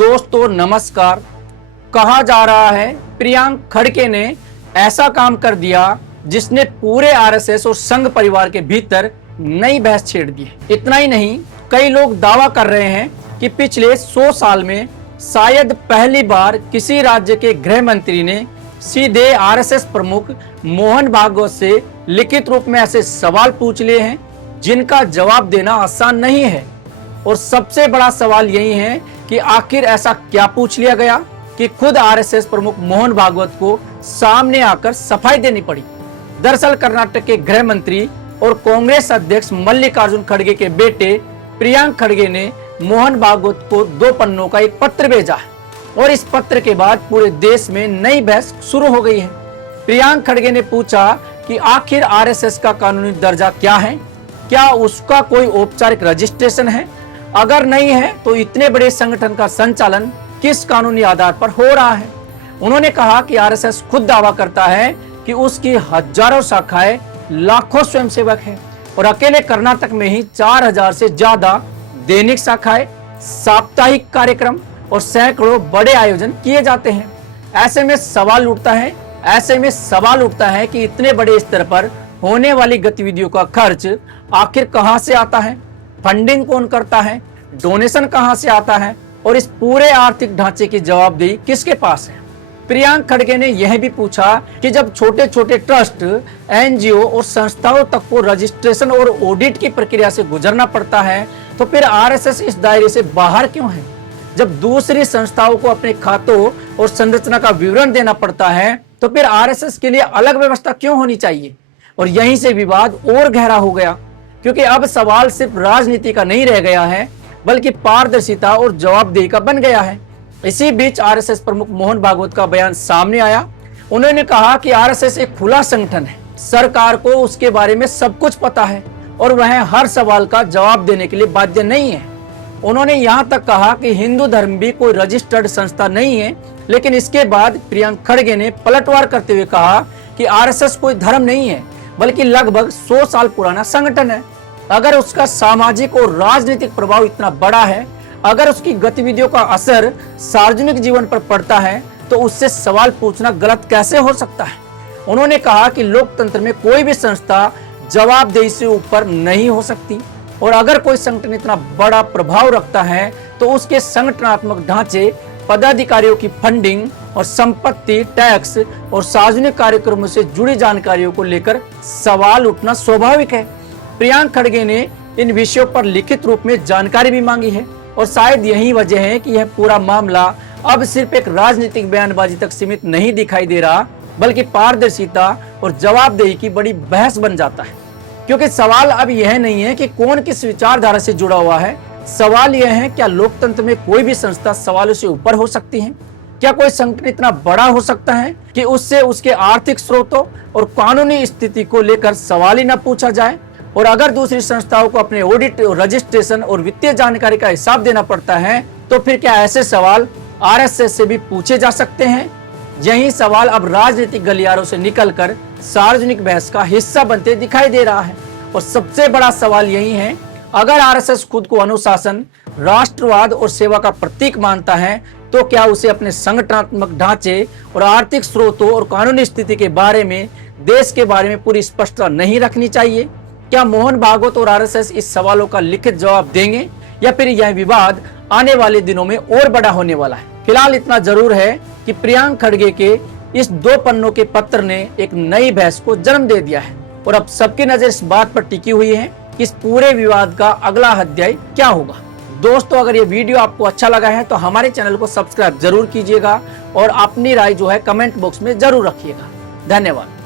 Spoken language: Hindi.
दोस्तों नमस्कार। कहा जा रहा है प्रियांक खड़गे ने ऐसा काम कर दिया जिसने पूरे आरएसएस और संघ परिवार के भीतर नई बहस छेड़ दी। इतना ही नहीं, कई लोग दावा कर रहे हैं कि पिछले 100 साल में शायद पहली बार किसी राज्य के गृह मंत्री ने सीधे आरएसएस प्रमुख मोहन भागवत से लिखित रूप में ऐसे सवाल पूछ लिए हैं जिनका जवाब देना आसान नहीं है। और सबसे बड़ा सवाल यही है कि आखिर ऐसा क्या पूछ लिया गया कि खुद आरएसएस प्रमुख मोहन भागवत को सामने आकर सफाई देनी पड़ी। दरअसल कर्नाटक के गृह मंत्री और कांग्रेस अध्यक्ष मल्लिकार्जुन खड़गे के बेटे प्रियांक खड़गे ने मोहन भागवत को 2 पन्नों का एक पत्र भेजा है और इस पत्र के बाद पूरे देश में नई बहस शुरू हो गई है। प्रियांक खड़गे ने पूछा कि आखिर आरएसएस का कानूनी दर्जा क्या है, क्या उसका कोई औपचारिक रजिस्ट्रेशन है, अगर नहीं है तो इतने बड़े संगठन का संचालन किस कानूनी आधार पर हो रहा है। उन्होंने कहा कि आरएसएस खुद दावा करता है कि उसकी हजारों शाखाएं, लाखों स्वयंसेवक हैं और अकेले कर्नाटक में ही 4000 से ज्यादा दैनिक शाखाएं, साप्ताहिक कार्यक्रम और सैकड़ों बड़े आयोजन किए जाते हैं। ऐसे में सवाल उठता है कि इतने बड़े स्तर पर होने वाली गतिविधियों का खर्च आखिर कहां से आता है, फंडिंग कौन करता है, डोनेशन कहां से आता है और इस पूरे आर्थिक ढांचे की जवाबदेही किसके पास है। प्रियांक खड़गे ने यह भी पूछा कि जब छोटे छोटे ट्रस्ट, एनजीओ और संस्थाओं तक को रजिस्ट्रेशन और ऑडिट की प्रक्रिया से गुजरना पड़ता है तो फिर आरएसएस इस दायरे से बाहर क्यों है। जब दूसरी संस्थाओं को अपने खातों और संरचना का विवरण देना पड़ता है तो फिर आरएसएस के लिए अलग व्यवस्था क्यों होनी चाहिए। और यहीं से विवाद और गहरा हो गया क्योंकि अब सवाल सिर्फ राजनीति का नहीं रह गया है बल्कि पारदर्शिता और जवाबदेही का बन गया है। इसी बीच आरएसएस प्रमुख मोहन भागवत का बयान सामने आया। उन्होंने कहा कि आरएसएस एक खुला संगठन है, सरकार को उसके बारे में सब कुछ पता है और वह हर सवाल का जवाब देने के लिए बाध्य नहीं है। उन्होंने यहाँ तक कहा कि हिंदू धर्म भी कोई रजिस्टर्ड संस्था नहीं है। लेकिन इसके बाद प्रियांक खड़गे ने पलटवार करते हुए कहा कि आरएसएस कोई धर्म नहीं है बल्कि लगभग 100 साल पुराना संगठन है। अगर उसका सामाजिक और राजनीतिक प्रभाव इतना बड़ा है, अगर उसकी गतिविधियों का असर सार्वजनिक जीवन पर पड़ता है तो उससे सवाल पूछना गलत कैसे हो सकता है। उन्होंने कहा कि लोकतंत्र में कोई भी संस्था जवाबदेही से ऊपर नहीं हो सकती और अगर कोई संगठन इतना बड़ा प्रभाव रखता है तो उसके संगठनात्मक ढांचे, पदाधिकारियों की फंडिंग और संपत्ति, टैक्स और सार्वजनिक कार्यक्रमों से जुड़ी जानकारियों को लेकर सवाल उठना स्वाभाविक है। प्रियांक खड़गे ने इन विषयों पर लिखित रूप में जानकारी भी मांगी है और शायद यही वजह है कि यह पूरा मामला अब सिर्फ एक राजनीतिक बयानबाजी तक सीमित नहीं दिखाई दे रहा बल्कि पारदर्शिता और जवाबदेही की बड़ी बहस बन जाता है। क्योंकि सवाल अब यह नहीं है कि कौन किस विचारधारा से जुड़ा हुआ है, सवाल यह है क्या लोकतंत्र में कोई भी संस्था सवालों से ऊपर हो सकती है। क्या कोई संगठन इतना बड़ा हो सकता है कि उससे उसके आर्थिक स्रोतों और कानूनी स्थिति को लेकर सवाल ही न पूछा जाए। और अगर दूसरी संस्थाओं को अपने ऑडिट, रजिस्ट्रेशन और वित्तीय जानकारी का हिसाब देना पड़ता है तो फिर क्या ऐसे सवाल आरएसएस से भी पूछे जा सकते हैं। यही सवाल अब राजनीतिक गलियारों से निकलकर सार्वजनिक बहस का हिस्सा बनते दिखाई दे रहा है। और सबसे बड़ा सवाल यही है, अगर आरएसएस खुद को अनुशासन, राष्ट्रवाद और सेवा का प्रतीक मानता है तो क्या उसे अपने संगठनात्मक ढांचे और आर्थिक स्रोतों और कानूनी स्थिति के बारे में, देश के बारे में पूरी स्पष्टता नहीं रखनी चाहिए। क्या मोहन भागवत और आरएसएस इस सवालों का लिखित जवाब देंगे या फिर यह विवाद आने वाले दिनों में और बड़ा होने वाला है। फिलहाल इतना जरूर है कि प्रियांक खड़गे के इस 2 पन्नों के पत्र ने एक नई बहस को जन्म दे दिया है और अब सबकी नजर इस बात पर टिकी हुई है कि इस पूरे विवाद का अगला अध्याय क्या होगा। दोस्तों, अगर ये वीडियो आपको अच्छा लगा है तो हमारे चैनल को सब्सक्राइब जरूर कीजिएगा और अपनी राय जो है कमेंट बॉक्स में जरूर रखिएगा। धन्यवाद।